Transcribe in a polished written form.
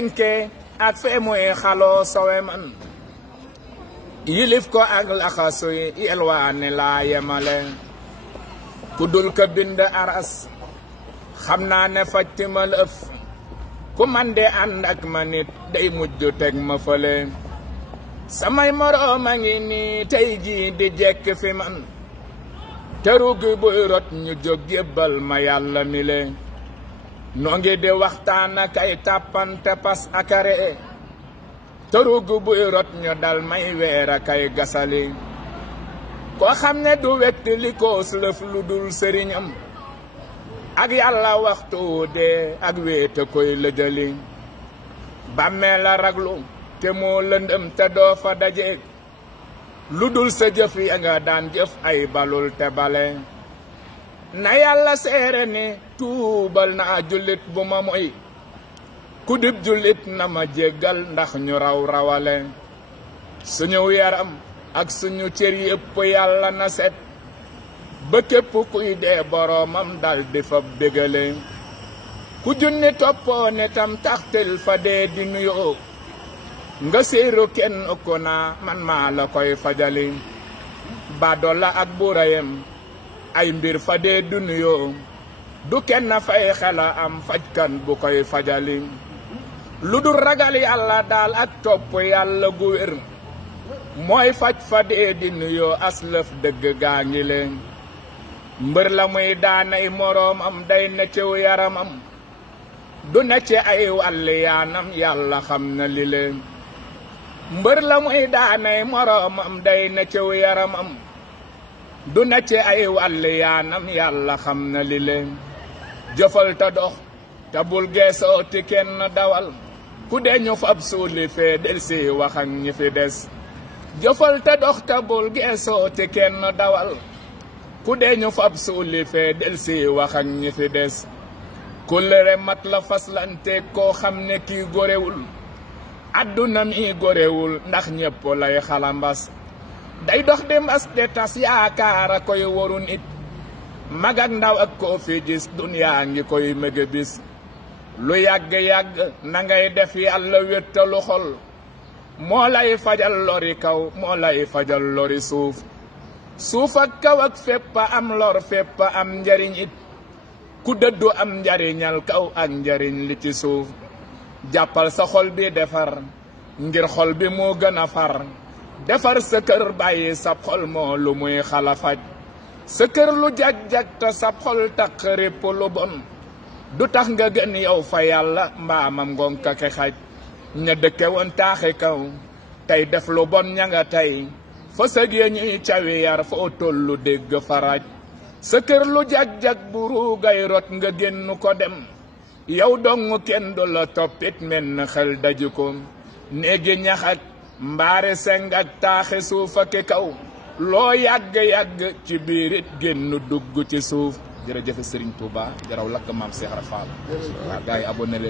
enke ak fe moy xalo sowe man yilif ko ak laxasuy yelwaane la yemale ku dul ka bind aras xam naa ne fajtimal ëf ku man de ànd ak ma nit day mujj teg ma fële samay moroom a ngi nii tey jii di jekk fi man terugi buy rot ñu jóg jébbal ma yàlla mi le noo ngi di waxtaan ak ay tàppante pas akare terugi buy rot ñu dal may weer ak ay gasali koo xam ne du wett li koos lëf lu dul sëriñam ak yàlla waxtu dee ak wéete koy lëjali bàmmee la raglu te moo lëndëm te doo fa dajeeg lu dul sa jëf ya nga daan jëf ay balul te bale na yàlla seere ni tuubal naa jullit bu ma moy ku dib jullit na ma jéggal ndax ñu raw rawale suñu yaram ak suñu cër yépp yàlla na set ba képp kuy dee boroomam dal di fa bégale ku junni toppoo ne tam taxtil fa dee di nuyoo nga séeru kenn ko naa man maa la koy fajali badola ak burayem ay mbir fa dee du nuyoo du kenn fay xela am fajkan bu koy fajali lu dul ragal yàlla daal ak topp yàlla gu wér mooy faj fa dee di nuyoo aslëf dëgg gaa ngi leen mbër la muy daanay moroom am day na ciw yaramam du na ci ay wàlli yaanam yàlla xam na li leen mbër la muy daanay moroom am day na ciw yaramam du na ci ay wàlli yaanam yàlla xam na li leen jëfal ta dox te bul geesoo ti kenn dawal ku dee ñu fab suuli fee del si waxañ ñi fi des jëfal ta dox te bul geesoo ti kenn dawal ku dee ñu fab suuli fee del si waxañ ñi fi des kullere mat la faslante koo xam ne kii gorewul adduna mi gorewul ndax ñépp lay xalambas day dox di mbas de tas yaakaara koy waru nit mag ak ndaw ak koo fi gis dunyaa ngi koy mége bis lu yàgg-yàgg na ngay def yàlla wéttalu xol moo lay fajal lori kaw moo lay fajal lori suuf suuf ak kaw ak fépp am lor fépp am njariñ it ku dëddu am njariñal kaw ak njariñ li ci suuf jàppal sa xol bi defar ngir xol bi moo gën a far defar sa kër bàyyi sab xol moo lu muy xalafaj sa kër lu jag-jag te sab xol taq répp lu bon du tax nga gën yow fa yàlla mbaamam ngonka ke xaj ña dëkke woon taaxi kaw tey def lu bon ña nga tey fa sëg ya ñuy cawi yar foo tollu dégg faraj sa kër lu jag-jag bu ruugay rot nga génn ko dem yow dong kenn du la toppit menn xel daju ko néegi ñax ak mbaari seng ak taaxi suuf ak kaw loo yàgg-yàgg ci biirit génn dugg ci suuf jërëjëf Serigne Touba jaraw lakk maam Cheikh Rafal waa gars yi abonné leen